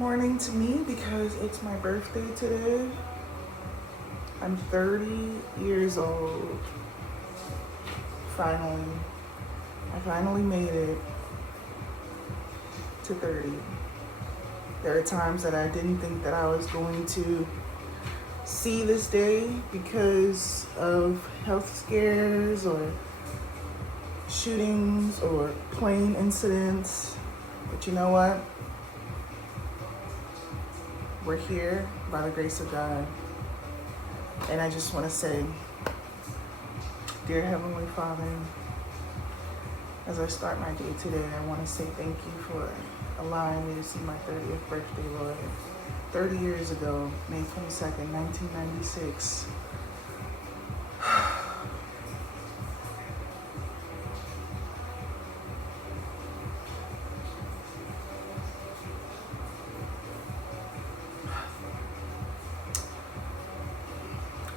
morning to me because it's my birthday today. I'm 30 years old. Finally. I finally made it to 30. There are times that I didn't think that I was going to see this day because of health scares or shootings or plane incidents. But you know what? We're here by the grace of God. And I just want to say, dear Heavenly Father, as I start my day today, I want to say thank you for allowing me to see my 30th birthday, Lord. 30 years ago, May 22nd, 1996.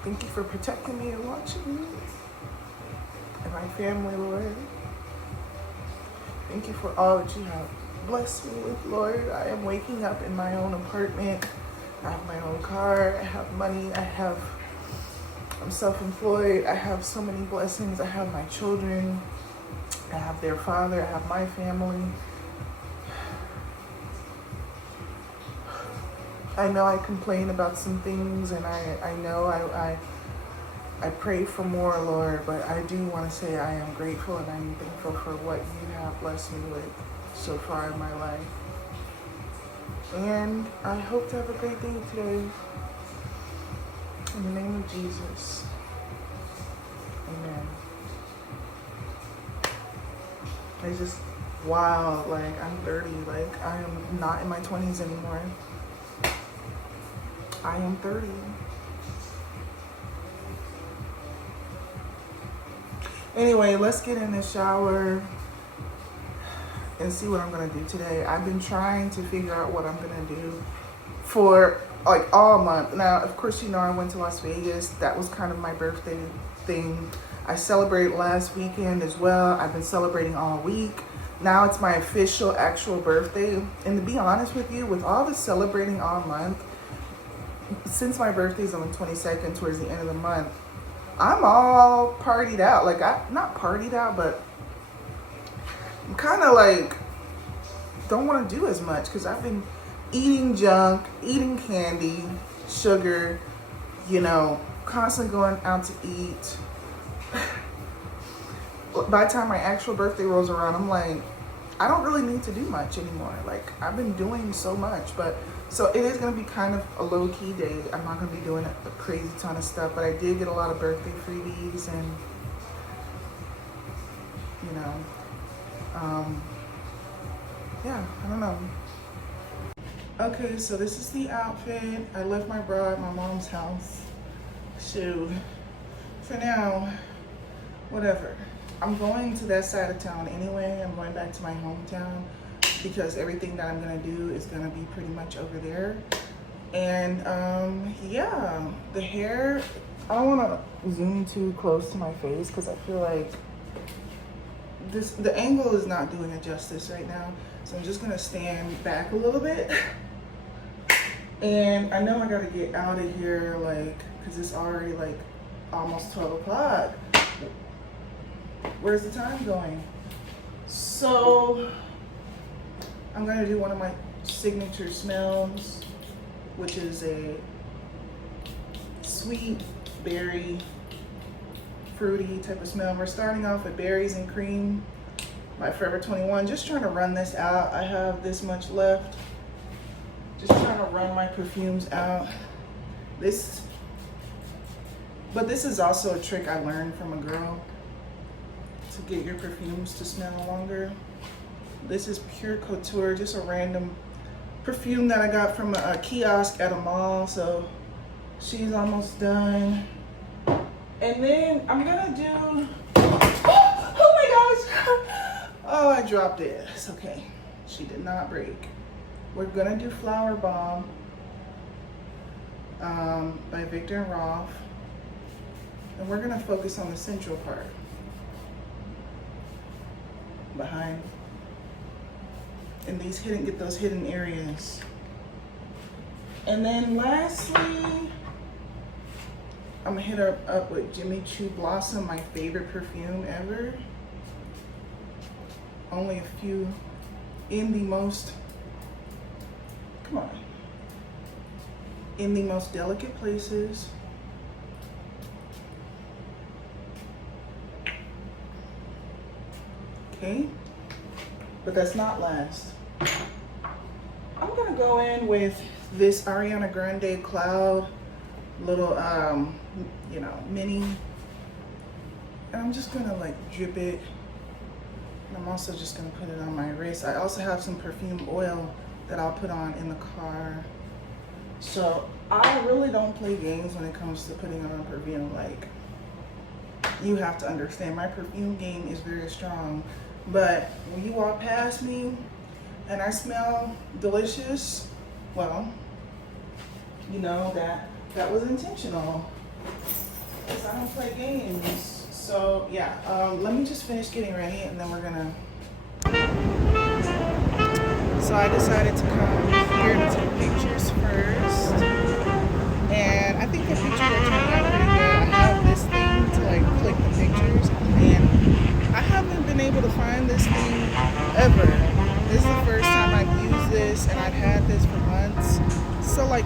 Thank you for protecting me and watching me and my family, Lord. Thank you for all that you have blessed me with, Lord. I am waking up in my own apartment. I have my own car. I have money. I'm self-employed. I have so many blessings. I have my children. I have their father. I have my family. I know I complain about some things, and I know I pray for more, Lord, but I do want to say I am grateful and I'm thankful for what you have blessed me with so far in my life. And I hope to have a great day today. In the name of Jesus. Amen. It's just wild. Like, I'm 30. Like, I am not in my 20s anymore. I am 30. Anyway, let's get in the shower and see what I'm gonna do today. I've been trying to figure out what I'm gonna do for like all month. Now, of course, you know I went to Las Vegas. That was kind of my birthday thing. I celebrated last weekend as well. I've been celebrating all week. Now it's my official, actual birthday. And to be honest with you, with all the celebrating all month, since my birthday is on the 22nd, towards the end of the month, I'm all partied out. Like, not partied out, but I'm kind of like, don't want to do as much because I've been eating junk, eating candy, sugar, constantly going out to eat. By the time my actual birthday rolls around, I'm like, I don't really need to do much anymore. Like, I've been doing so much, so it is going to be kind of a low-key day. I'm not going to be doing a crazy ton of stuff, but I did get a lot of birthday freebies and, yeah, I don't know. Okay, so this is the outfit. I left my bra at my mom's house. Shoot. For now, whatever. I'm going to that side of town anyway. I'm going back to my hometown because everything that I'm gonna do is gonna be pretty much over there. And yeah, the hair, I don't wanna zoom too close to my face because I feel like the angle is not doing it justice right now. So I'm just gonna stand back a little bit. And I know I gotta get out of here, like, cause it's already like almost 12 o'clock. Where's the time going? So I'm gonna do one of my signature smells, which is a sweet berry, fruity type of smell. We're starting off with Berries and Cream by Forever 21. Just trying to run this out. I have this much left. Just trying to run my perfumes out. But this is also a trick I learned from a girl to get your perfumes to smell longer. This is Pure Couture, just a random perfume that I got from a kiosk at a mall. So she's almost done. And then I'm gonna do, oh my gosh. Oh, I dropped it. It's okay. She did not break. We're gonna do Flower Bomb by Victor and Rolf. And we're gonna focus on the central part. Behind. And get those hidden areas. And then lastly, I'm gonna hit her up with Jimmy Choo Blossom, my favorite perfume ever. Only a few in the most, come on, in the most delicate places. Okay, but that's not last. I'm gonna go in with this Ariana Grande Cloud little, you know, mini. And I'm just gonna like drip it. And I'm also just gonna put it on my wrist. I also have some perfume oil that I'll put on in the car. So I really don't play games when it comes to putting on perfume. Like, you have to understand, my perfume game is very strong. But when you walk past me and I smell delicious, well, you know that was intentional. Because I don't play games. So yeah, let me just finish getting ready and then we're gonna. So I decided to come here to take pictures first. And I think the pictures are turning out pretty good. I have this thing to like click the pictures, and I haven't been able to find this thing ever. This is the first time I've used this, and I've had this for months. So like,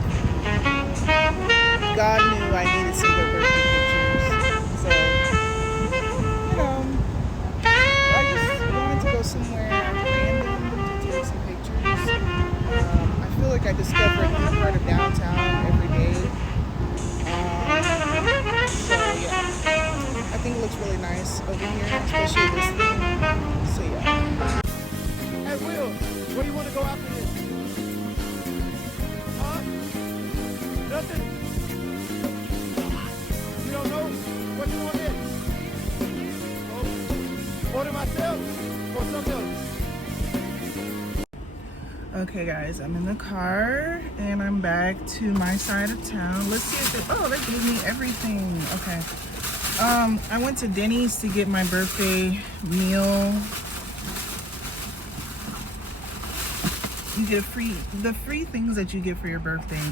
God knew I needed some good birthday pictures. So, you know, I just wanted to go somewhere random to take some pictures. I feel like I discover a new part of downtown every day. So yeah, I think it looks really nice over here, especially this thing. So yeah. Hey Will, where do you want to go after this? Huh? Nothing? You don't know? What you want next? Order myself or something else? Okay guys, I'm in the car and I'm back to my side of town. Let's see if they gave me everything. Okay. I went to Denny's to get my birthday meal. You get the free things that you get for your birthday.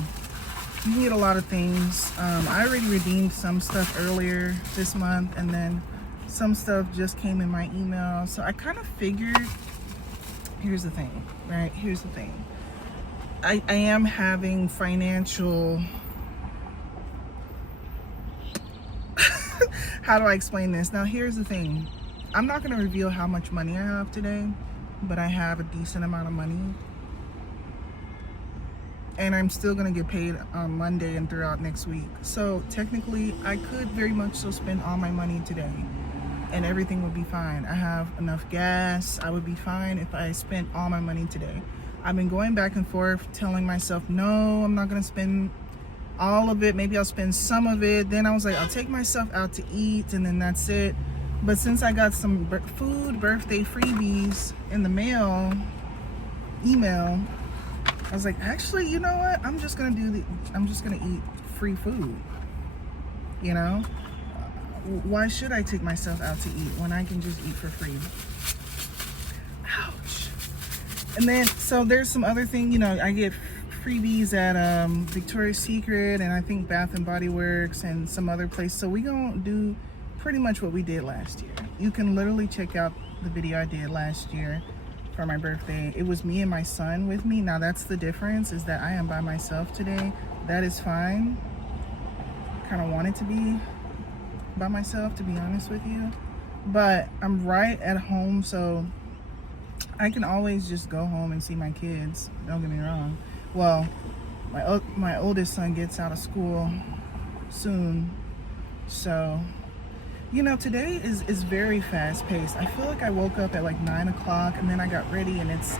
You can get a lot of things. I already redeemed some stuff earlier this month, and then some stuff just came in my email. So I kind of figured, here's the thing, right? Here's the thing. I am having financial, how do I explain this? Now, here's the thing. I'm not going to reveal how much money I have today, but I have a decent amount of money. And I'm still going to get paid on Monday and throughout next week. So technically, I could very much so spend all my money today and everything would be fine. I have enough gas. I would be fine if I spent all my money today. I've been going back and forth telling myself, no, I'm not going to spend all of it. Maybe I'll spend some of it. Then I was like, I'll take myself out to eat and then that's it. But since I got some food birthday freebies in the email, I was like, actually, you know what? I'm just gonna eat free food. You know? Why should I take myself out to eat when I can just eat for free? Ouch. And then, so there's some other thing, you know, I get freebies at Victoria's Secret and I think Bath and Body Works and some other place. So we gonna do pretty much what we did last year. You can literally check out the video I did last year for my birthday. It was me and my son with me. Now that's the difference, is that I am by myself today. That is fine. Kind of wanted to be by myself, to be honest with you, but I'm right at home, so I can always just go home and see my kids. Don't get me wrong. Well, my oldest son gets out of school soon, so you know, today is very fast paced. I feel like I woke up at like 9 o'clock and then I got ready and it's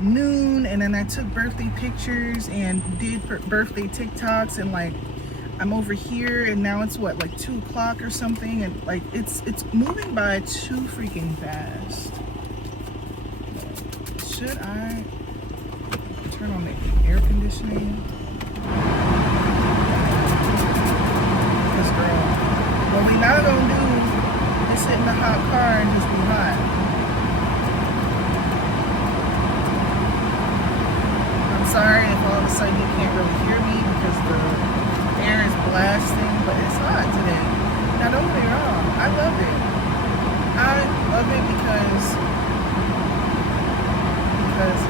noon, and then I took birthday pictures and did birthday TikToks, and like I'm over here and now it's what, like 2 o'clock or something, and like it's moving by too freaking fast. Should I turn on the air conditioning? Because girl, what we not gonna do is sit in the hot car and just be hot. I'm sorry if all of a sudden you can't really hear me. because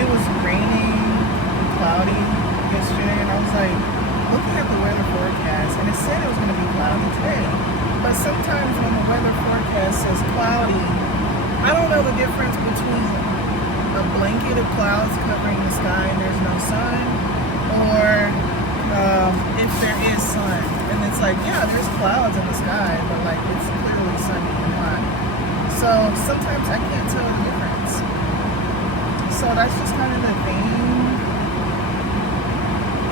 it was raining, cloudy yesterday, and I was like looking at the weather forecast, and it said it was going to be cloudy today. But sometimes when the weather forecast says cloudy, I don't know the difference between a blanket of clouds covering the sky and there's no sun, or if there is sun. And it's like, yeah, there's clouds in the sky, but like it's clearly sunny and hot. So sometimes I can't tell the difference. So that's just kind of the thing.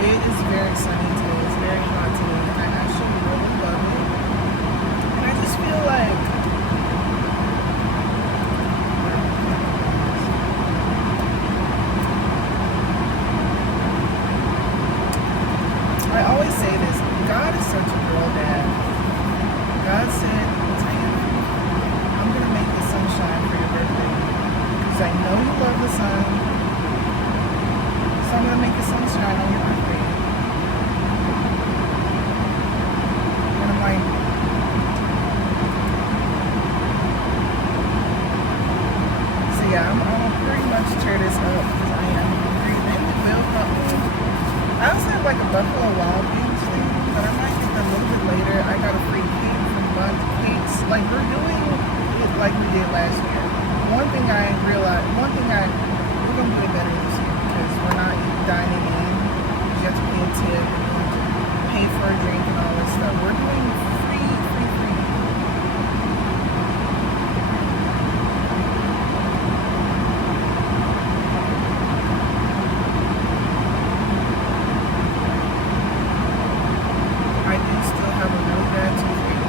It is very sunny today. It's very hot today, and I actually really love it. And I just feel like I always say this: God is such a girl dad. God said, "Tana, I'm gonna make the sun shine for your birthday because I know you love the sun. So I'm gonna make the sun shine on your birthday." And I'm like, so yeah, I'm gonna pretty much tear this up because I am hungry. And the bill probably, I also have like a Buffalo Wild Wings thing, but I might get that a little bit later. I got a free cake from Bunch Cakes. Like, we're doing it like we did last year. We're gonna do it better this year because we're not dining in. You have to pay a tip, pay for a drink and all this stuff. We're doing free. I do still have a really bad toothache.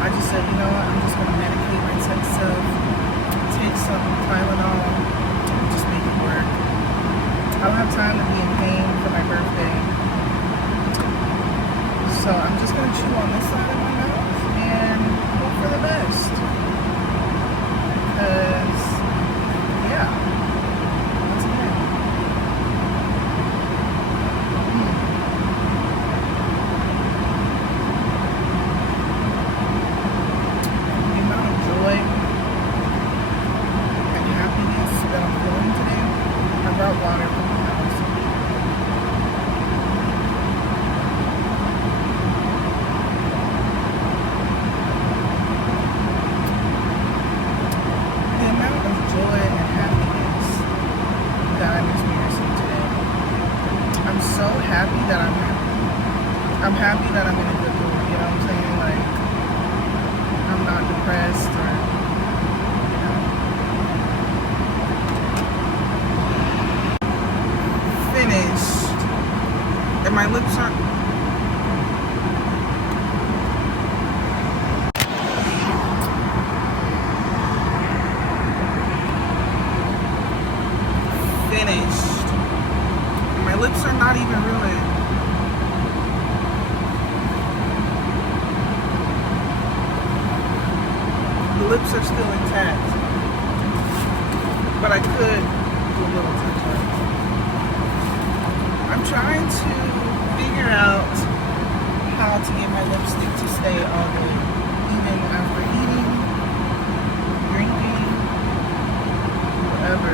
I just said, you know what, I'm just gonna medicate myself, take some Tylenol, just make it work. I don't have time to be in pain for my birthday. So I'm just gonna chew on this side of my mouth and hope for the best. Because, yeah, once again. The amount of joy and happiness that I'm feeling today, I brought water from the house. The amount of joy and happiness that I'm experiencing today. I'm so happy that I'm happy. I'm happy that I'm in a good mood, you know what I'm saying? Like, I'm not depressed or, you know. Finished. And my lips aren't. Finished. And my lips are not even ruined. The lips are still intact. But I could do a little touch up. I'm trying to figure out how to get my lipstick to stay all day, even after eating, drinking, whatever.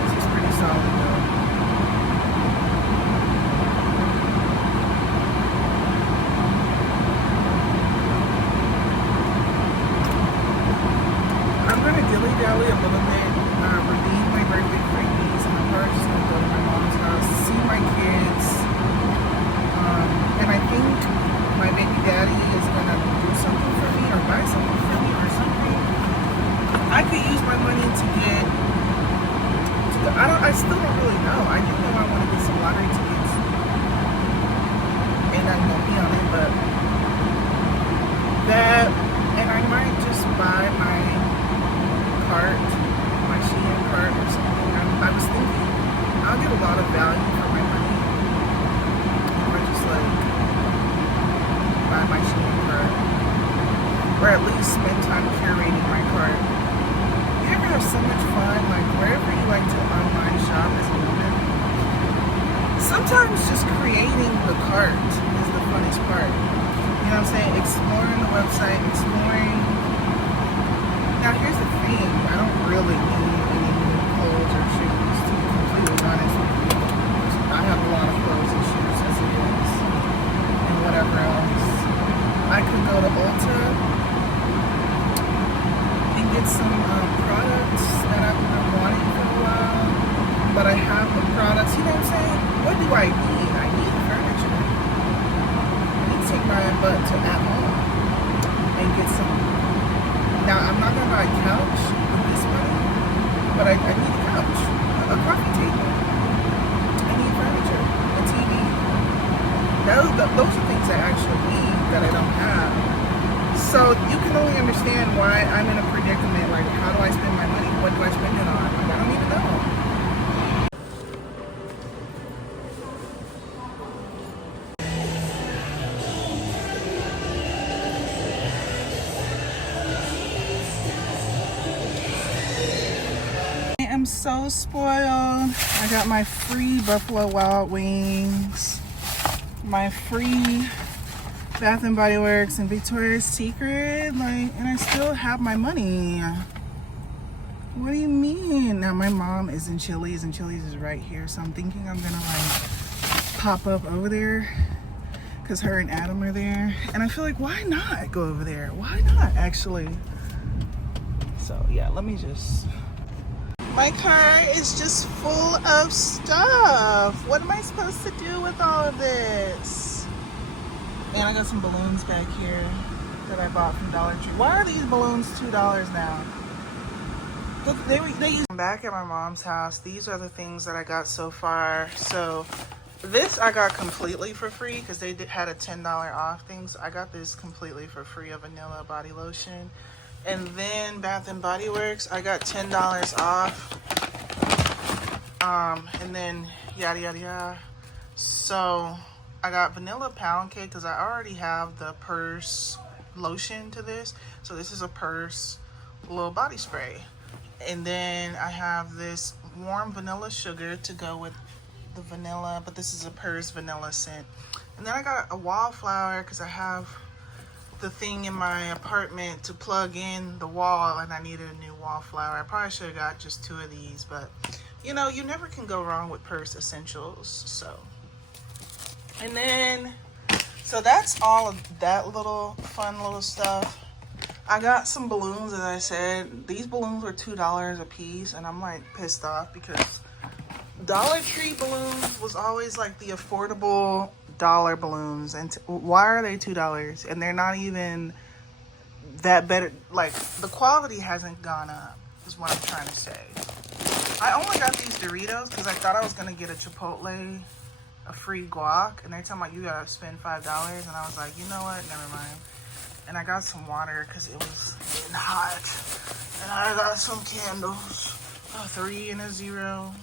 This is pretty solid though. I'm gonna dilly-dally a little bit, redeem my birthday freebies, and I'm probably just gonna go to my mom's house, see my kids, and I think my baby daddy is gonna do something for me or buy something for me or something. I could use my money to get. I still don't really know. I do know I want to get some lottery tickets, and I'm gonna be on it, but that, and I might just buy my cart, my Shein cart or something. I was thinking I'll get a lot of value for my money, or just like buy my Shein cart, or at least spend time curating my cart. sometimes just creating the cart is the funnest part. You know what I'm saying? Exploring the website, exploring. Now here's the thing, I don't really need any new clothes or shoes, to be completely honest with you. I have a lot of clothes and shoes as it is, and whatever else. I could go to Ulta and get some products that I've been wanting for a while, but I have the products, you know what I'm saying? What do I need? I need furniture. I need to take my butt to at home and get some. Now, I'm not going to buy a couch with this money, but I need a couch, a coffee table. I need furniture, a TV. Those are things I actually need that I don't have. So you can only understand why I'm in a predicament. Like, how do I spend my money? What do I spend it on? Like, I don't even know. I'm so spoiled. I got my free Buffalo Wild Wings, my free Bath and Body Works and Victoria's Secret, like, and I still have my money. What do you mean? Now my mom is in Chili's, and Chili's is right here, so I'm thinking I'm gonna like pop up over there because her and Adam are there, and I feel like, why not go over there? Why not, actually? So yeah, let me just. My car is just full of stuff. What am I supposed to do with all of this? And I got some balloons back here that I bought from Dollar Tree. Why are these balloons $2 now? I'm back at my mom's house. These are the things that I got so far. So this I got completely for free because they had a $10 off thing. So I got this completely for free, a vanilla body lotion. And then Bath and Body Works, I got $10 off. And then yada yada yada. So I got vanilla pound cake because I already have the purse lotion to this. So this is a purse little body spray. And then I have this warm vanilla sugar to go with the vanilla, but this is a purse vanilla scent. And then I got a wallflower because I have the thing in my apartment to plug in the wall, and I needed a new wallflower. I probably should have got just 2 of these, but you know, you never can go wrong with purse essentials. So, and then, so that's all of that little fun little stuff. I got some balloons, as I said. These balloons were $2 a piece, and I'm like pissed off because Dollar Tree balloons was always like the affordable dollar balloons, and why are they $2? And they're not even that better. Like, the quality hasn't gone up, is what I'm trying to say. I only got these Doritos because I thought I was gonna get a Chipotle, a free guac, and they're talking about you gotta spend $5, and I was like, you know what, never mind. And I got some water because it was getting hot, and I got some candles, a 3 and a 0.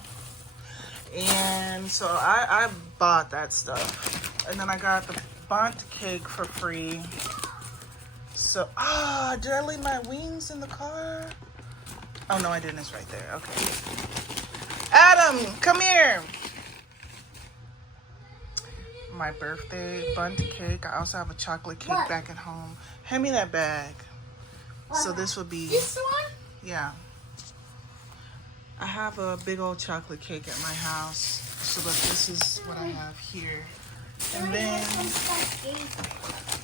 And so I bought that stuff. And then I got the bundt cake for free. So, did I leave my wings in the car? Oh, no, I didn't. It's right there. Okay. Adam, come here. My birthday bundt cake. I also have a chocolate cake back at home. Hand me that bag. So this would be... This one? Yeah. I have a big old chocolate cake at my house. So look, this is what I have here. And then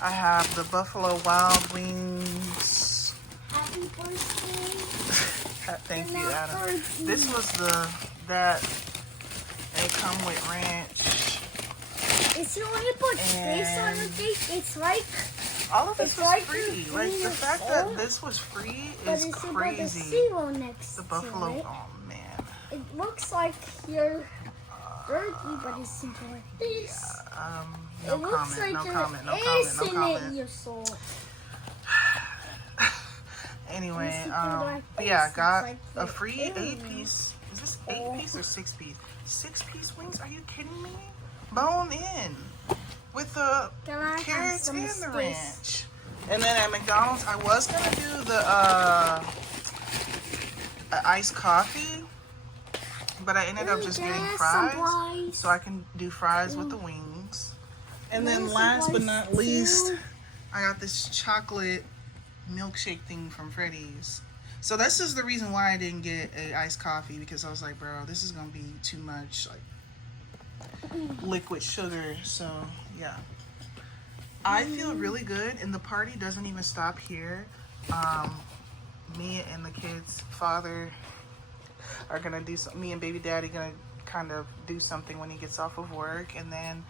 I have the Buffalo Wild Wings. Happy birthday. Thank you, Adam. This was that they come with ranch. If you want to put this on the cake, it's like... All of this it's was like free. Like, the fact that this was free is crazy. The zero next the Buffalo, to it. oh man. It looks like you're dirty, but it's simple like this. No it looks comment, like no there comment, no is comment, no in comment. it, your soul. Anyway, like but yeah, I this. got Like a free ew. 8-piece. Is this 8-piece or 6-piece? 6-piece wings? Are you kidding me? Bone in with the Can I have carrots some and of the this? ranch. And then at McDonald's, I was gonna do the iced coffee, But I ended up just getting fries, so I can do fries with the wings. And then last but not least, I got this chocolate milkshake thing from Freddy's. So this is the reason why I didn't get a iced coffee, because I was like, bro, this is gonna be too much like liquid sugar. So yeah, I feel really good, and the party doesn't even stop here. Me and the kids' father are gonna do some. Me and baby daddy gonna kind of do something when he gets off of work, and then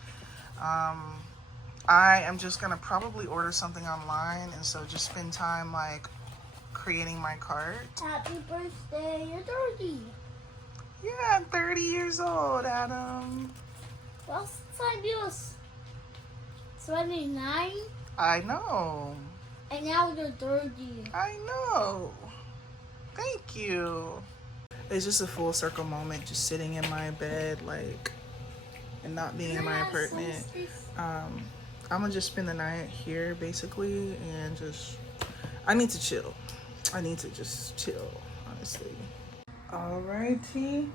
I am just gonna probably order something online, and so just spend time like creating my cart. Happy birthday, you're 30. Yeah, I'm 30 years old, Adam. Last time you was 29, I know. and now you're 30. I know. Thank you. It's just a full circle moment, just sitting in my bed, like, and not being in my apartment. I'm gonna just spend the night here, basically, and just, I need to chill. I need to just chill, honestly. Alrighty.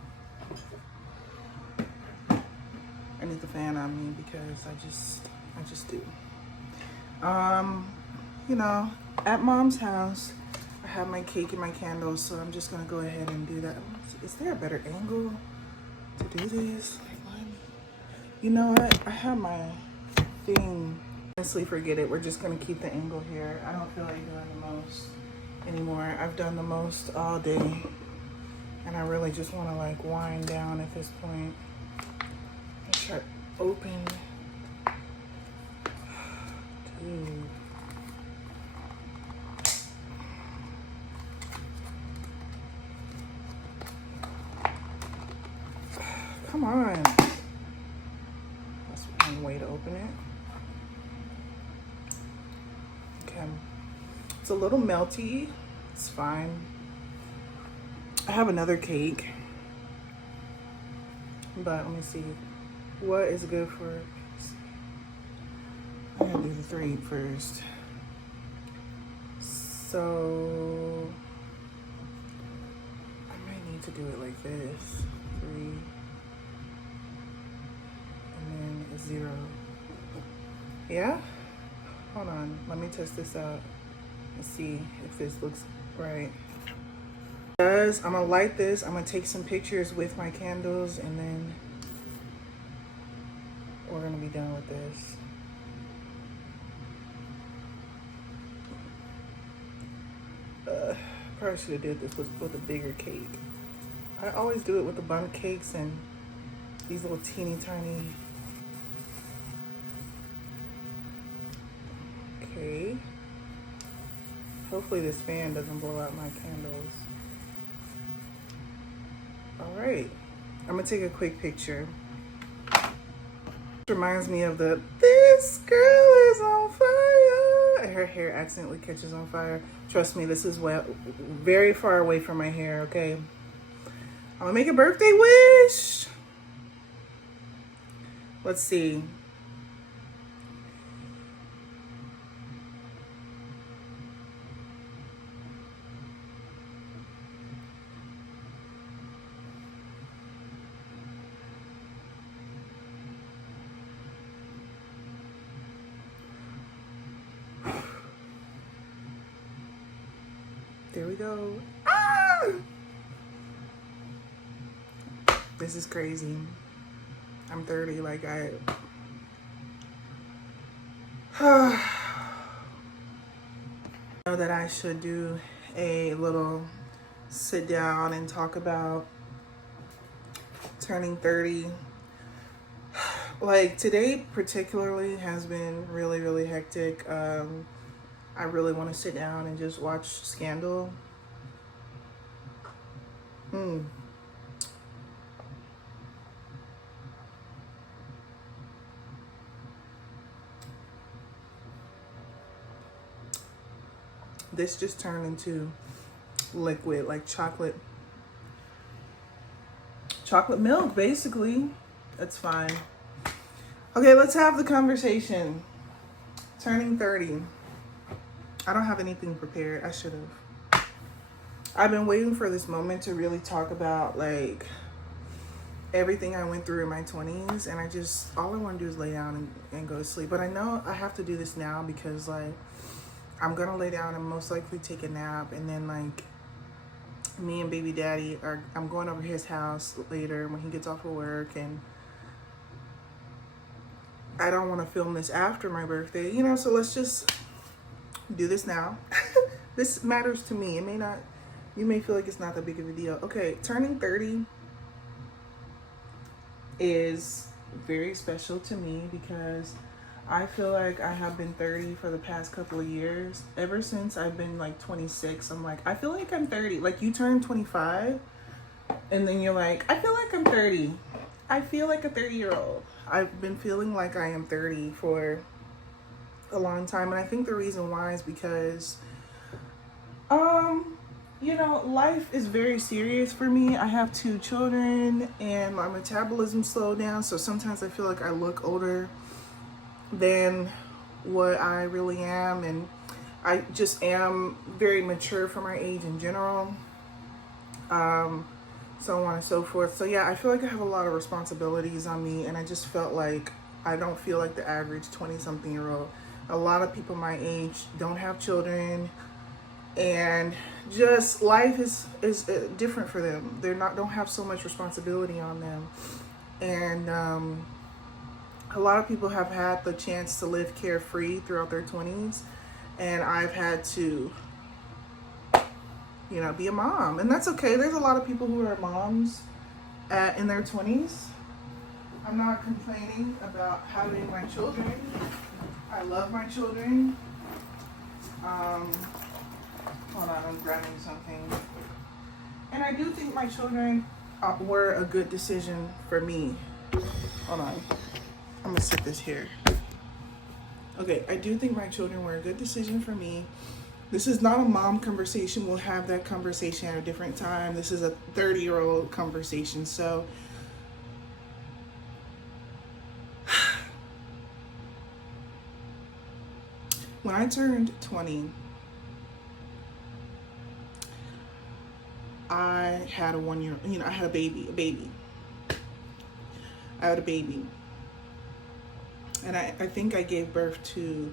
I need the fan on me because I just do. You know, at mom's house, I have my cake and my candles, so I'm just gonna go ahead and do that. Is there a better angle to do this? You know what? I have my thing. Honestly, forget it. We're just gonna keep the angle here. I don't feel like doing the most anymore. I've done the most all day, and I really just want to like wind down at this point. Make sure I open. Dude. Come on. That's one way to open it. Okay. It's a little melty. It's fine. I have another cake. But let me see. What is good for... I'm gonna do the 3 first. So... I might need to do it like this. 3... and then 0. Yeah? Hold on, let me test this out and see if this looks right. I'm gonna light this. I'm gonna take some pictures with my candles, and then we're gonna be done with this. Probably should have did this with a bigger cake. I always do it with the bundt cakes and these little teeny tiny. Okay. Hopefully this fan doesn't blow out my candles. All right. I'm gonna take a quick picture. Reminds me of the "This girl is on fire." Her hair accidentally catches on fire. Trust me, this is very far away from my hair, okay? I'm gonna make a birthday wish. Let's see. There we go. Ah! This is crazy. I'm 30, like I know that I should do a little sit down and talk about turning 30. Like today particularly has been really, really hectic. I really want to sit down and just watch Scandal. This just turned into liquid, like chocolate milk, basically. That's fine. Okay, let's have the conversation. Turning 30. I don't have anything prepared. I should have. I've been waiting for this moment to really talk about like everything I went through in my 20s, and all I want to do is lay down and go to sleep. But I know I have to do this now because, like, I'm gonna lay down and most likely take a nap, and then, like, me and baby daddy I'm going over his house later when he gets off of work, and I don't want to film this after my birthday, you know, so let's just do this now. This matters to me. It may not, you may feel like it's not that big of a deal. Okay, turning 30 is very special to me because I feel like I have been 30 for the past couple of years. Ever since I've been like 26, I'm like, I feel like I'm 30. Like, you turn 25 and then you're like, I feel like I'm 30. I feel like a 30-year-old. I've been feeling like I am 30 for a long time. And I think the reason why is because, you know, life is very serious for me. I have 2 children and my metabolism slowed down. So sometimes I feel like I look older than what I really am. And I just am very mature for my age in general. So on and so forth. So yeah, I feel like I have a lot of responsibilities on me, and I just felt like I don't feel like the average 20-something-year-old. A lot of people my age don't have children, and just life is different for them. Don't have so much responsibility on them, and a lot of people have had the chance to live carefree throughout their 20s, and I've had to, you know, be a mom, and that's okay. There's a lot of people who are moms in their 20s. I'm not complaining about having my children. I love my children. Hold on, I'm grabbing something. And I do think my children were a good decision for me. Hold on, I'm gonna sit this here. Okay, I do think my children were a good decision for me. This is not a mom conversation. We'll have that conversation at a different time. This is a 30-year-old conversation. So when I turned 20, I had I had a baby. I had a baby. And I think I gave birth to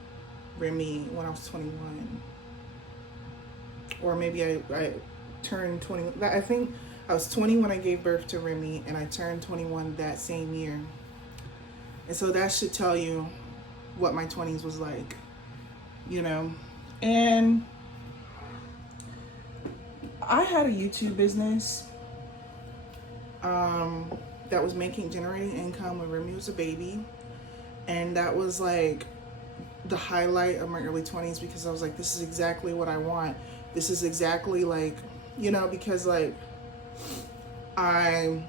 Remy when I was 21. Or maybe I turned 20. I think I was 20 when I gave birth to Remy, and I turned 21 that same year. And so that should tell you what my 20s was like, you know. And I had a YouTube business that was generating income when Remy was a baby. And that was like the highlight of my early 20s, because I was like, this is exactly what I want. This is exactly, like, you know, because, like, I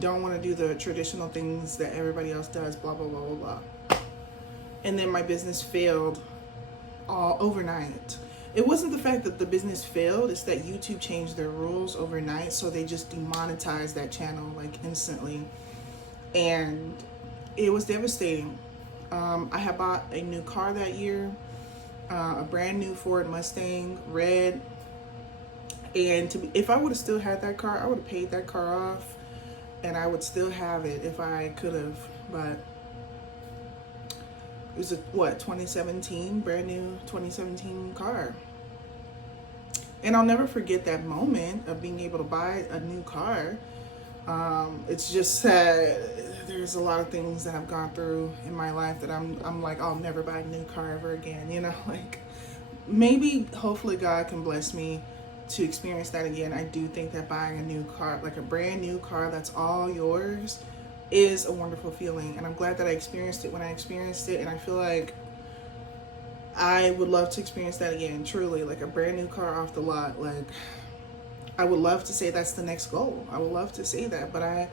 don't want to do the traditional things that everybody else does, blah, blah, blah, blah, blah. And then my business failed all overnight. It wasn't the fact that the business failed, it's that YouTube changed their rules overnight, so they just demonetized that channel, like, instantly. And it was devastating. I had bought a new car that year. A brand new Ford Mustang, red. And if I would have still had that car, I would have paid that car off, and I would still have it if I could have. But it was a 2017, brand new 2017 car. And I'll never forget that moment of being able to buy a new car. It's just that there's a lot of things that I've gone through in my life that I'm like, I'll never buy a new car ever again, you know. Like, maybe hopefully God can bless me to experience that again. I do think that buying a new car, like a brand new car that's all yours, is a wonderful feeling, and I'm glad that I experienced it when I experienced it. And I feel like I would love to experience that again, truly, like a brand new car off the lot. Like, I would love to say that's the next goal. I would love to say that, but I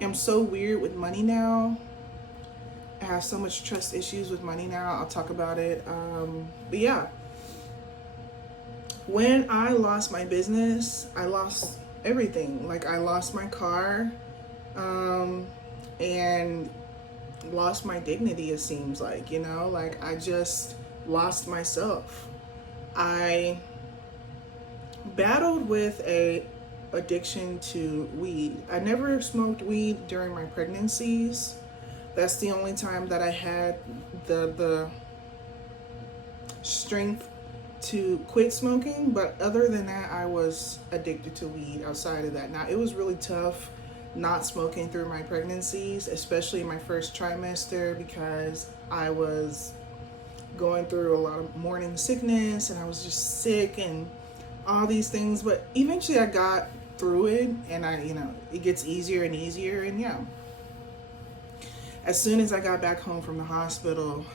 am so weird with money now. I have so much trust issues with money now. I'll talk about it. But yeah, when I lost my business, I lost everything. Like, I lost my car, and lost my dignity, it seems like, you know. Like, I just lost myself. I battled with a addiction to weed. I never smoked weed during my pregnancies. That's the only time that I had the strength to quit smoking, but other than that, I was addicted to weed outside of that. Now, it was really tough not smoking through my pregnancies, especially my first trimester, because I was going through a lot of morning sickness and I was just sick and all these things. But eventually I got through it, and it gets easier and easier. And yeah, as soon as I got back home from the hospital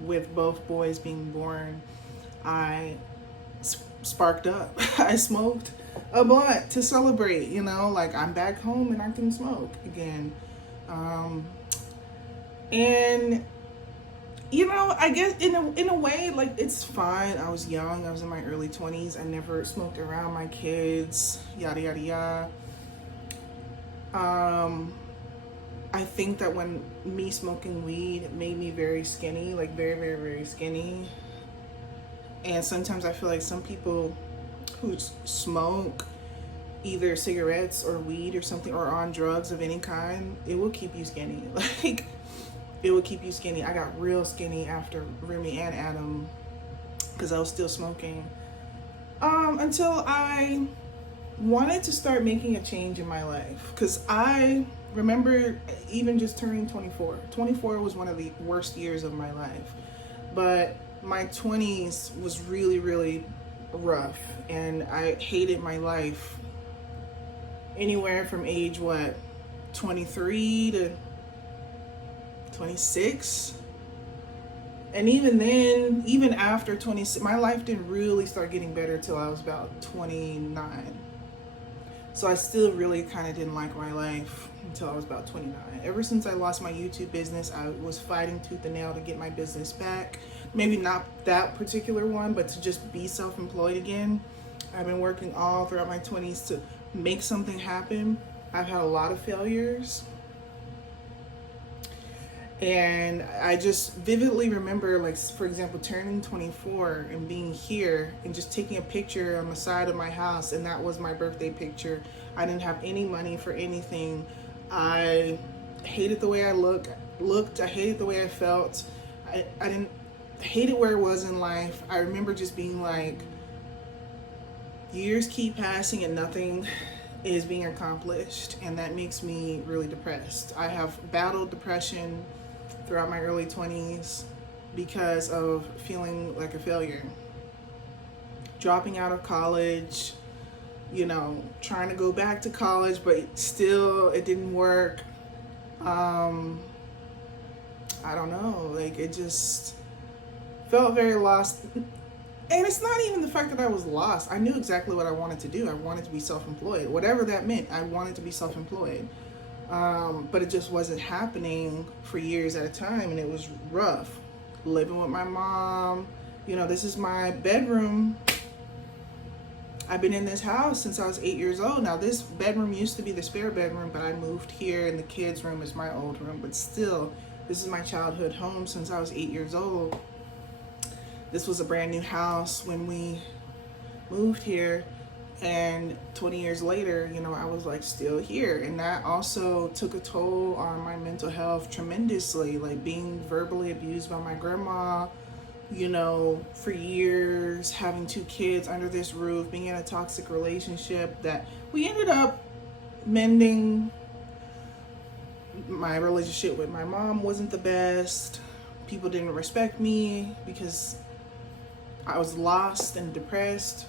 with both boys being born, I sparked up. I smoked a blunt to celebrate, like I'm back home and I can smoke again. And I guess in a way, like, it's fine. I was young. I was in my early 20s. I never smoked around my kids, yada yada yada. I think that when me smoking weed made me very skinny, like very, very, very skinny. And sometimes I feel like some people who smoke either cigarettes or weed or something, or on drugs of any kind, it will keep you skinny. Like, it would keep you skinny. I got real skinny after Remy and Adam because I was still smoking. Until I wanted to start making a change in my life. Because I remember even just turning 24. 24 was one of the worst years of my life. But my 20s was really, really rough. And I hated my life anywhere from age, 23 to 26. And even then, even after 26, my life didn't really start getting better till I was about 29. So I still really kind of didn't like my life until I was about 29. Ever since I lost my YouTube business, I was fighting tooth and nail to get my business back. Maybe not that particular one, but to just be self-employed again. I've been working all throughout my 20s to make something happen. I've had a lot of failures. And I just vividly remember, like, for example, turning 24 and being here and just taking a picture on the side of my house, and that was my birthday picture. I didn't have any money for anything. I hated the way I looked. I hated the way I felt. I didn't hate it where it was in life. I remember just being like, years keep passing and nothing is being accomplished, and that makes me really depressed. I have battled depression throughout my early 20s because of feeling like a failure. Dropping out of college, trying to go back to college, but still it didn't work. I don't know, like, it just felt very lost. And it's not even the fact that I was lost. I knew exactly what I wanted to do. I wanted to be self-employed. Whatever that meant, I wanted to be self-employed. But it just wasn't happening for years at a time, and it was rough. Living with my mom, this is my bedroom. I've been in this house since I was 8 years old. Now, this bedroom used to be the spare bedroom, but I moved here, and the kids' room is my old room. But still, this is my childhood home since I was 8 years old. This was a brand new house when we moved here. And 20 years later, I was like still here. And that also took a toll on my mental health tremendously, like being verbally abused by my grandma, for years, having 2 kids under this roof, being in a toxic relationship that we ended up mending. My relationship with my mom wasn't the best. People didn't respect me because I was lost and depressed.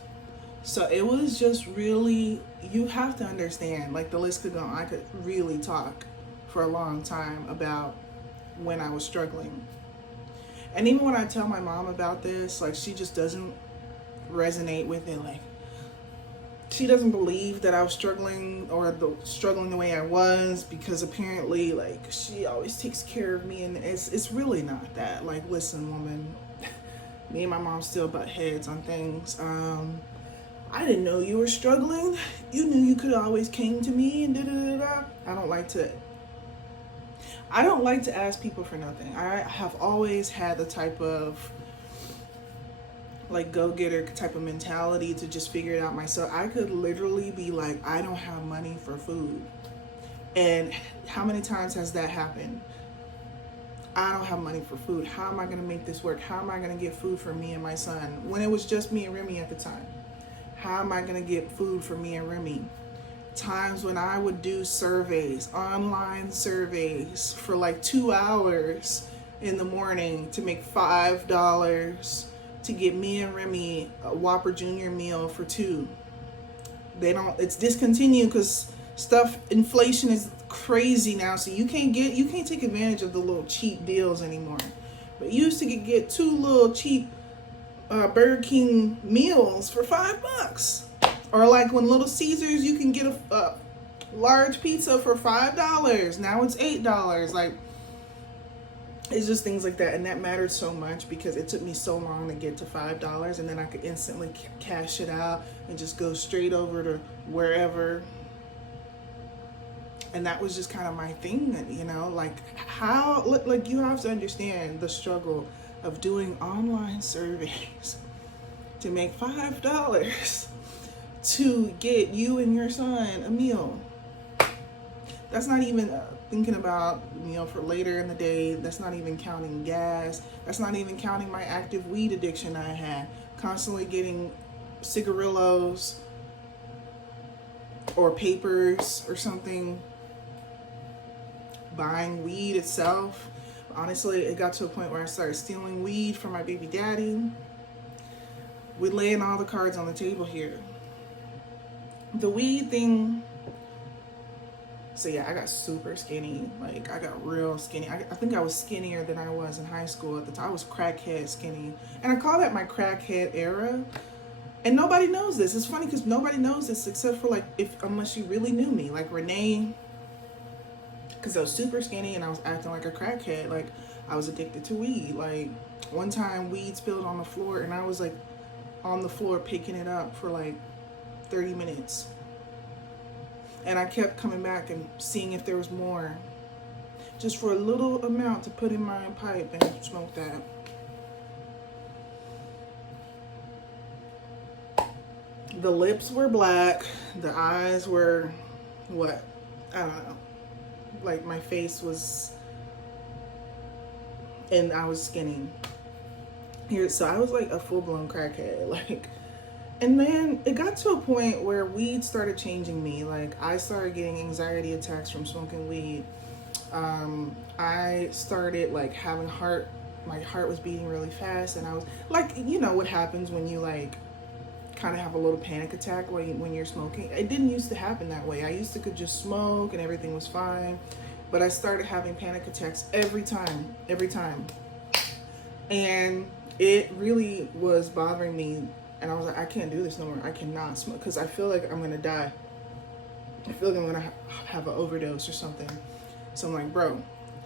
So it was just really, you have to understand, like, the list could go on. I could really talk for a long time about when I was struggling. And even when I tell my mom about this, like, she just doesn't resonate with it. Like, she doesn't believe that I was struggling the way I was, because apparently, like, she always takes care of me, and it's really not that. Like, listen, woman, me and my mom still butt heads on things. I didn't know you were struggling. You knew you could always came to me and da-da-da-da. I don't like to ask people for nothing. I have always had the type of like go-getter type of mentality to just figure it out myself. I could literally be like, I don't have money for food. And how many times has that happened? I don't have money for food. How am I going to make this work? How am I going to get food for me and my son? When it was just me and Remy at the time. How am I going to get food for me and Remy? Times when I would do surveys, online surveys for like 2 hours in the morning to make $5 to get me and Remy a Whopper Junior meal for 2. It's discontinued because inflation is crazy now, so you can't take advantage of the little cheap deals anymore. But you used to get 2 little cheap Burger King meals for $5. Or like when Little Caesars, you can get a large pizza for $5. Now it's $8. Like, it's just things like that. And that mattered so much because it took me so long to get to $5. And then I could instantly cash it out and just go straight over to wherever. And that was just kind of my thing, you know, like you have to understand the struggle of doing online surveys to make $5 to get you and your son a meal. That's not even thinking about the meal for later in the day. That's not even counting gas. That's not even counting my active weed addiction I had. Constantly getting cigarillos or papers or something. Buying weed itself. Honestly, it got to a point where I started stealing weed from my baby daddy. We're laying all the cards on the table here. The weed thing. So yeah, I got super skinny. Like, I got real skinny. I think I was skinnier than I was in high school at the time. I was crackhead skinny. And I call that my crackhead era. And nobody knows this. It's funny because nobody knows this except for unless you really knew me. Like Renee. Because I was super skinny and I was acting like a crackhead. Like, I was addicted to weed. Like, one time weed spilled on the floor and I was like on the floor picking it up for like 30 minutes. And I kept coming back and seeing if there was more. Just for a little amount to put in my pipe and smoke that. The lips were black. The eyes were what? I don't know. Like, my face was, and I was skinny. So I was like a full-blown crackhead. Like, and then it got to a point where weed started changing me. Like, I started getting anxiety attacks from smoking weed. I started like having my heart was beating really fast, and I was like, you know what happens when you like kind of have a little panic attack when you're smoking. It didn't used to happen that way. I used to could just smoke and everything was fine, but I started having panic attacks every time, and it really was bothering me. And I was like, I can't do this no more. I cannot smoke because I feel like I'm gonna die. I feel like I'm gonna have an overdose or something. So I'm like, bro,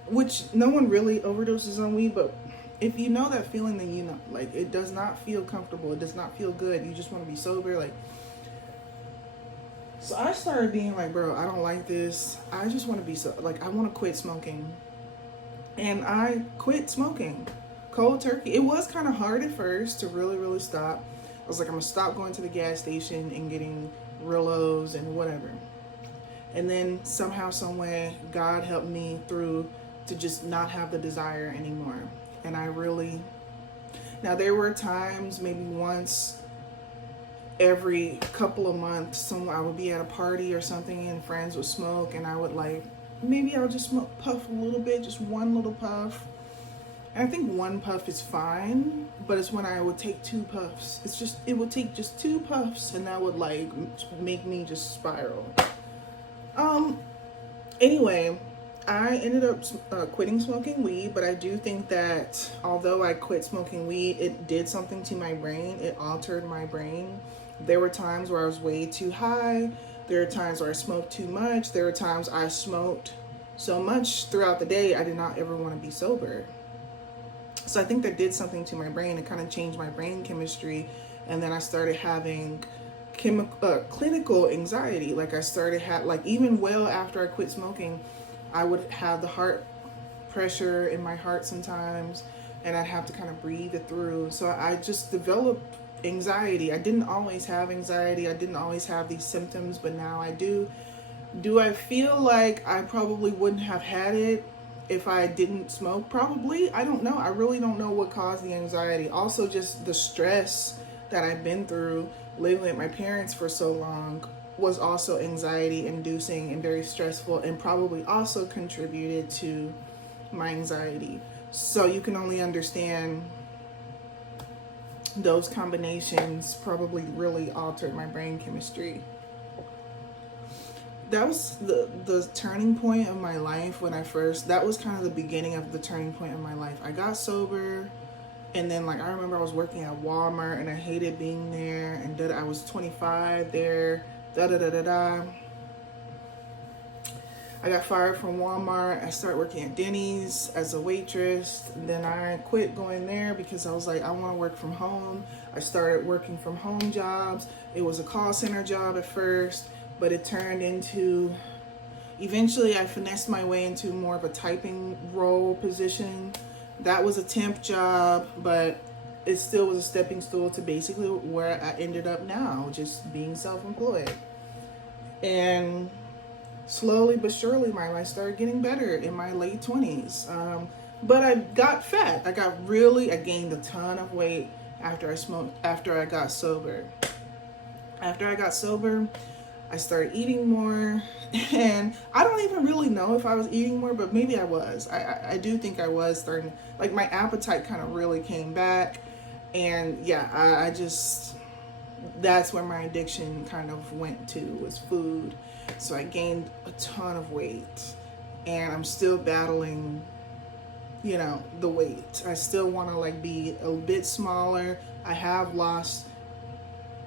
which no one really overdoses on weed, but if you know that feeling, then you know, like, it does not feel comfortable. It does not feel good. You just want to be sober. Like, so I started being like, bro, I don't like this. I just want to be I want to quit smoking. And I quit smoking cold turkey. It was kind of hard at first to really, really stop. I was like, I'm going to stop going to the gas station and getting Rillos and whatever. And then somehow, some way, God helped me through to just not have the desire anymore. And I really, now there were times, maybe once every couple of months, I would be at a party or something and friends would smoke, and I would like, maybe I'll just puff a little bit, just one little puff. And I think one puff is fine, but it's when I would take 2 puffs. It would take just 2 puffs and that would like make me just spiral. Anyway, I ended up quitting smoking weed, but I do think that although I quit smoking weed, it did something to my brain. It altered my brain. There were times where I was way too high. There were times where I smoked too much. There were times I smoked so much throughout the day I did not ever want to be sober. So I think that did something to my brain. It kind of changed my brain chemistry. And then I started having clinical anxiety. Like, I started even well after I quit smoking, I would have the heart pressure in my heart sometimes, and I'd have to kind of breathe it through. So I just developed anxiety. I didn't always have anxiety. I didn't always have these symptoms, but now I do. Do I feel like I probably wouldn't have had it if I didn't smoke? Probably. I don't know. I really don't know what caused the anxiety. Also, just the stress that I've been through living with my parents for so long was also anxiety inducing and very stressful, and probably also contributed to my anxiety. So you can only understand those combinations probably really altered my brain chemistry. That was the turning point of my life when that was kind of the beginning of the turning point of my life. I got sober, and then like I remember I was working at Walmart and I hated being there, and I was 25 there, I got fired from Walmart. I started working at Denny's as a waitress. And then I quit going there because I was like, I want to work from home. I started working from home jobs. It was a call center job at first, but it turned into, eventually I finessed my way into more of a typing role position. That was a temp job, but it still was a stepping stool to basically where I ended up now, just being self-employed. And slowly but surely my life started getting better in my late 20s. But I got fat. I gained a ton of weight after I got sober. After I got sober, I started eating more, and I don't even really know if I was eating more, but maybe I was. I do think I was starting, like my appetite kind of really came back, and yeah, I just, that's where my addiction kind of went to, was food. So I gained a ton of weight, and I'm still battling, the weight. I still want to like be a bit smaller. I have lost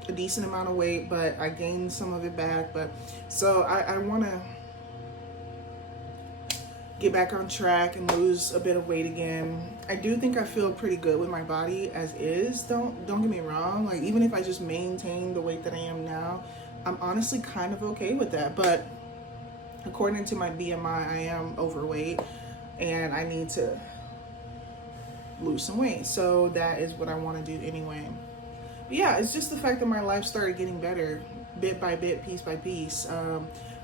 a decent amount of weight, but I gained some of it back. But so I want to get back on track and lose a bit of weight again. I do think I feel pretty good with my body as is. Don't get me wrong. Like even if I just maintain the weight that I am now, I'm honestly kind of okay with that. But according to my BMI, I am overweight and I need to lose some weight. So that is what I want to do anyway. But yeah, it's just the fact that my life started getting better bit by bit, piece by piece.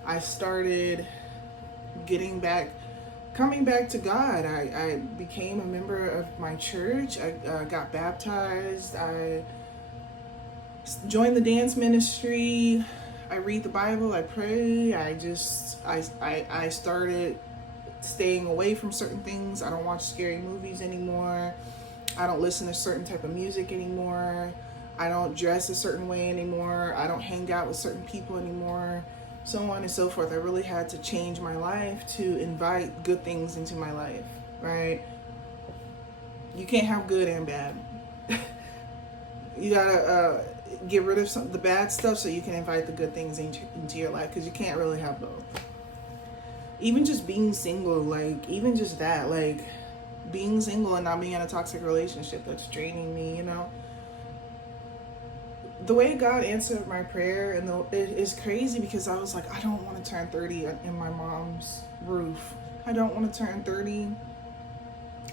I started coming back to God. I became a member of my church. I got baptized. I joined the dance ministry. I read the Bible. I pray. I started staying away from certain things. I don't watch scary movies anymore. I don't listen to certain type of music anymore. I don't dress a certain way anymore. I don't hang out with certain people anymore. So on and so forth. I really had to change my life to invite good things into my life, right? You can't have good and bad. You gotta get rid of the bad stuff so you can invite the good things into your life, because you can't really have both. Even just being single, like even just that, like being single and not being in a toxic relationship that's draining me, The way God answered my prayer, and it is crazy, because I was like, I don't want to turn 30 in my mom's roof. I don't want to turn 30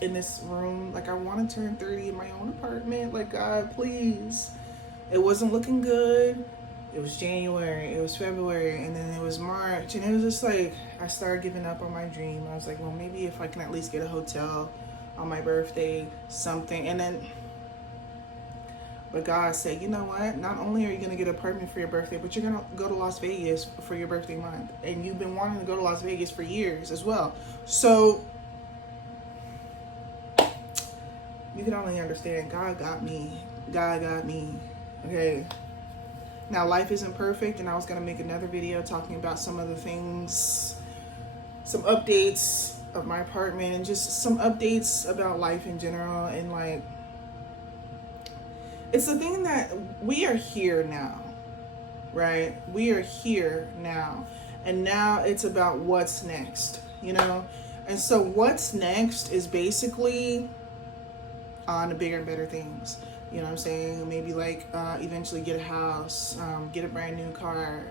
in this room. Like I want to turn 30 in my own apartment. Like, God, please. It wasn't looking good. It was January, it was February, and then it was March, and it was just like, I started giving up on my dream. I was like, well, maybe if I can at least get a hotel on my birthday, something. But God said, you know what? Not only are you going to get an apartment for your birthday, but you're going to go to Las Vegas for your birthday month. And you've been wanting to go to Las Vegas for years as well. So you can only understand, God got me. God got me. Okay. Now, life isn't perfect, and I was going to make another video talking about some of the things, some updates of my apartment, and just some updates about life in general. And like, it's the thing that we are here now, right? We are here now. And now it's about what's next, And so what's next is basically on the bigger and better things. You know what I'm saying? Maybe like eventually get a house, get a brand new car,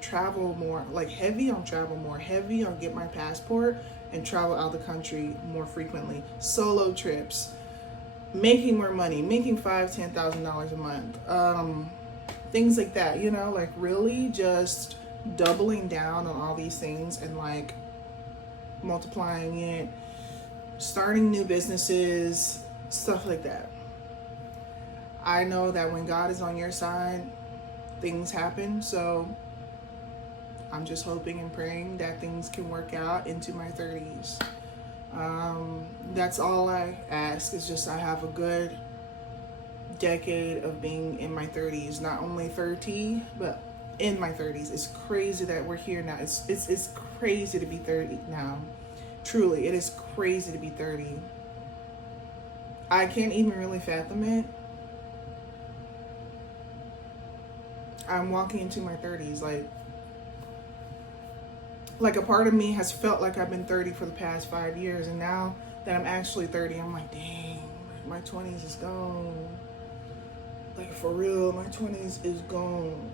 travel more, like heavy on travel more, heavy on get my passport and travel out the country more frequently. Solo trips. making more money, making $5,000-$10,000 a month, things like that, you know, like really just doubling down on all these things and like multiplying it, starting new businesses, stuff like that. I know that when God is on your side, things happen. So I'm just hoping and praying that things can work out into my 30s. That's all I ask, is just I have a good decade of being in my 30s, not only 30, but in my 30s. It's crazy that we're here now. It's crazy to be 30 now. Truly, it is crazy to be 30. I can't even really fathom it. I'm walking into my 30s, like a part of me has felt like I've been 30 for the past 5 years, and now that I'm actually 30, I'm like, dang, my 20s is gone. Like, for real, my 20s is gone.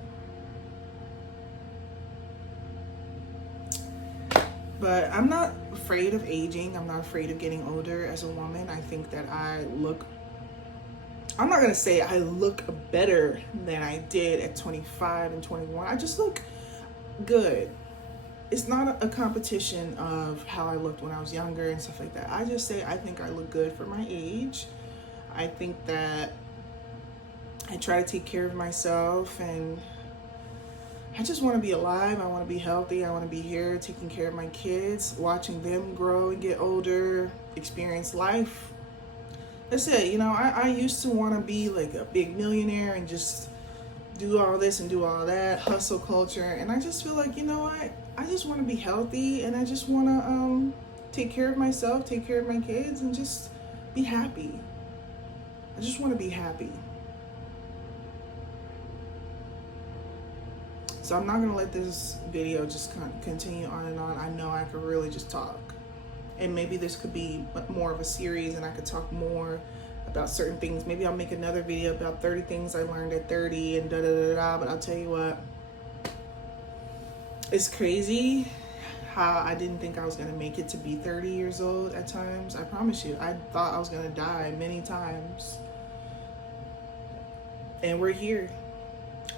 But I'm not afraid of aging. I'm not afraid of getting older as a woman. I think that I'm not going to say I look better than I did at 25 and 21. I just look good. It's not a competition of how I looked when I was younger and stuff like that. I just say I think I look good for my age. I think that I try to take care of myself, and I just want to be alive. I want to be healthy. I want to be here taking care of my kids, watching them grow and get older, experience life. That's it. You know, I used to want to be like a big millionaire and just do all this and do all that, hustle culture. And I just feel like, you know what? I just want to be healthy, and I just want to take care of myself, take care of my kids, and just be happy. I just want to be happy. So I'm not going to let this video just continue on and on. I know I could really just talk. And maybe this could be more of a series, and I could talk more about certain things. Maybe I'll make another video about 30 things I learned at 30 and da-da-da-da. But I'll tell you what, it's crazy how I didn't think I was going to make it to be 30 years old at times. I promise you, I thought I was going to die many times. And we're here.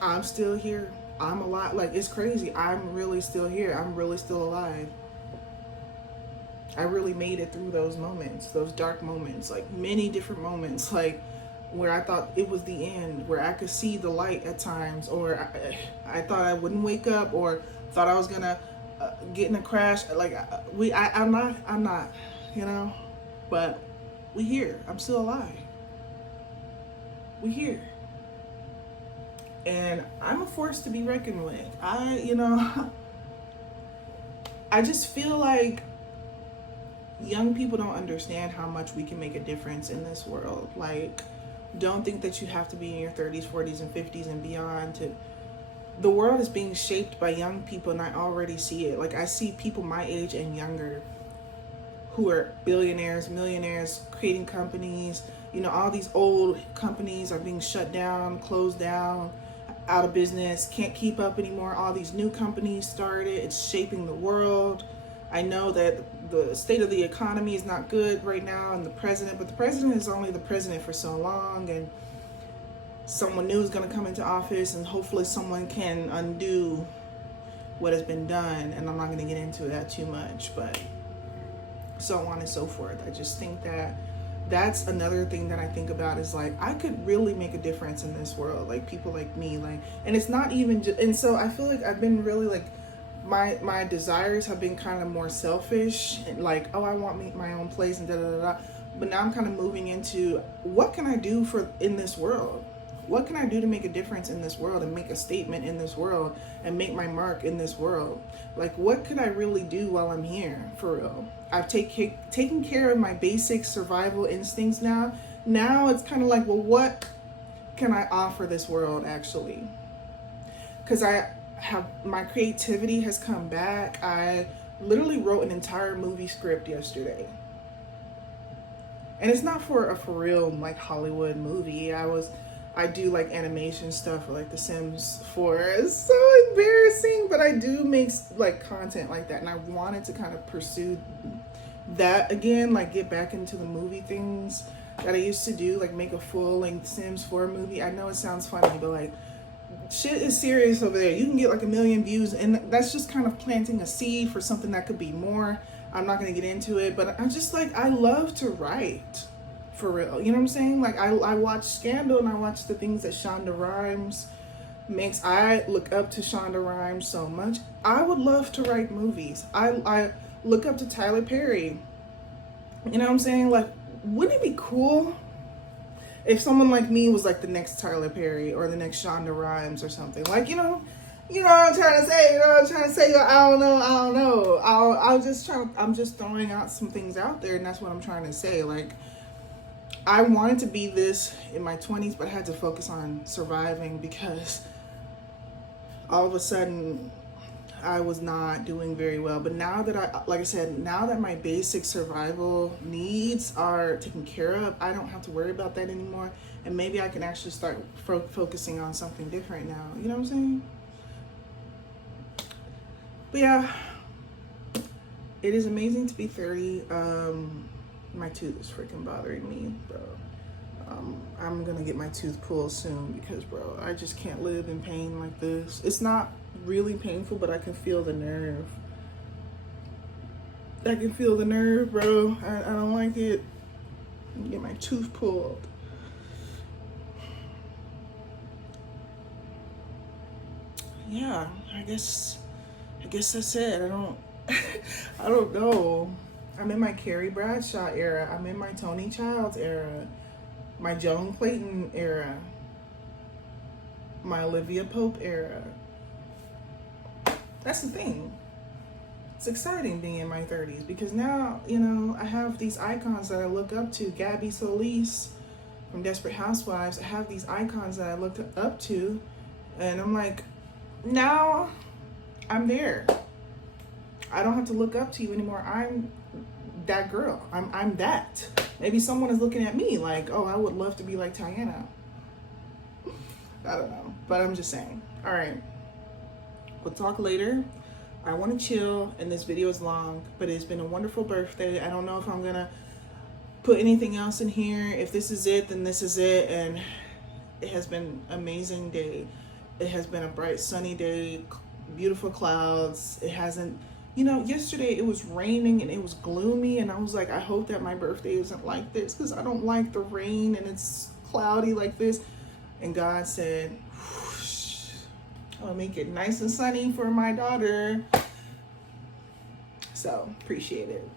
I'm still here. I'm alive. Like, it's crazy. I'm really still here. I'm really still alive. I really made it through those moments, those dark moments, like many different moments, like where I thought it was the end, where I could see the light at times, or I thought I wouldn't wake up, or thought I was gonna get in a crash. Like I'm not, you know, but we here. I'm still alive. We here. And I'm a force to be reckoned with. I just feel like young people don't understand how much we can make a difference in this world. Like, don't think that you have to be in your 30s, 40s, and 50s and beyond the world is being shaped by young people, and I already see it. Like, I see people my age and younger who are billionaires, millionaires, creating companies. You know, all these old companies are being shut down, closed down, out of business, can't keep up anymore. All these new companies started. It's shaping the world. I know that the state of the economy is not good right now, and the president is only the president for so long, and someone new is going to come into office, and hopefully someone can undo what has been done. And I'm not going to get into that too much, but so on and so forth. I just think that that's another thing that I think about, is like, I could really make a difference in this world, like people like me, like, and it's not even just, and so I feel like I've been really like, my desires have been kind of more selfish, and like, oh, I want my own place and da da da. But now I'm kind of moving into, what can I do in this world? What can I do to make a difference in this world and make a statement in this world and make my mark in this world? Like, what could I really do while I'm here, for real? I've taken care of my basic survival instincts now. Now it's kind of like, well, what can I offer this world actually? Because my creativity has come back. I literally wrote an entire movie script yesterday. And it's not for real, like, Hollywood movie. I do like animation stuff for like The Sims 4. It's so embarrassing, but I do make like content like that, and I wanted to kind of pursue that again, like get back into the movie things. that I used to do, like make a full-length Sims 4 movie. I know it sounds funny, but like shit is serious over there. You can get like 1 million views, and that's just kind of planting a seed for something that could be more. I'm not gonna get into it, but I'm just like, I love to write, for real. You know what I'm saying? Like I watch Scandal, and I watch the things that Shonda Rhimes makes. I look up to Shonda Rhimes so much. I would love to write movies. I look up to Tyler Perry. You know what I'm saying? Like, wouldn't it be cool if someone like me was like the next Tyler Perry or the next Shonda Rhimes or something? Like, you know what I'm trying to say. You know what I'm trying to say. I don't know. I'm just throwing out some things out there, and that's what I'm trying to say. Like, I wanted to be this in my 20s, but I had to focus on surviving because all of a sudden I was not doing very well. But now that like I said, now that my basic survival needs are taken care of, I don't have to worry about that anymore. And maybe I can actually start focusing on something different now. You know what I'm saying? But yeah, it is amazing to be 30. My tooth is freaking bothering me, bro. I'm gonna get my tooth pulled soon because, bro, I just can't live in pain like this. It's not really painful, but I can feel the nerve. I can feel the nerve, bro. I don't like it. Get my tooth pulled. Yeah, I guess that's it. I don't know. I'm in my Carrie Bradshaw era. I'm in my Tony Childs era. My Joan Clayton era. My Olivia Pope era. That's the thing. It's exciting being in my 30s because now, you know, I have these icons that I look up to. Gabby Solis from Desperate Housewives. I have these icons that I look up to, and I'm like, now I'm there. I don't have to look up to you anymore. I'm that girl. I'm that. Maybe someone is looking at me like, oh, I would love to be like Tiana. I don't know, but I'm just saying. All right, we'll talk later. I want to chill, and this video is long, but it's been a wonderful birthday. I don't know if I'm gonna put anything else in here. If this is it, then this is it. And it has been an amazing day. It has been a bright, sunny day, beautiful clouds. It hasn't, you know, yesterday it was raining and it was gloomy, and I was like, I hope that my birthday isn't like this because I don't like the rain and it's cloudy like this. And God said, whoosh, I'll make it nice and sunny for my daughter. So appreciate it.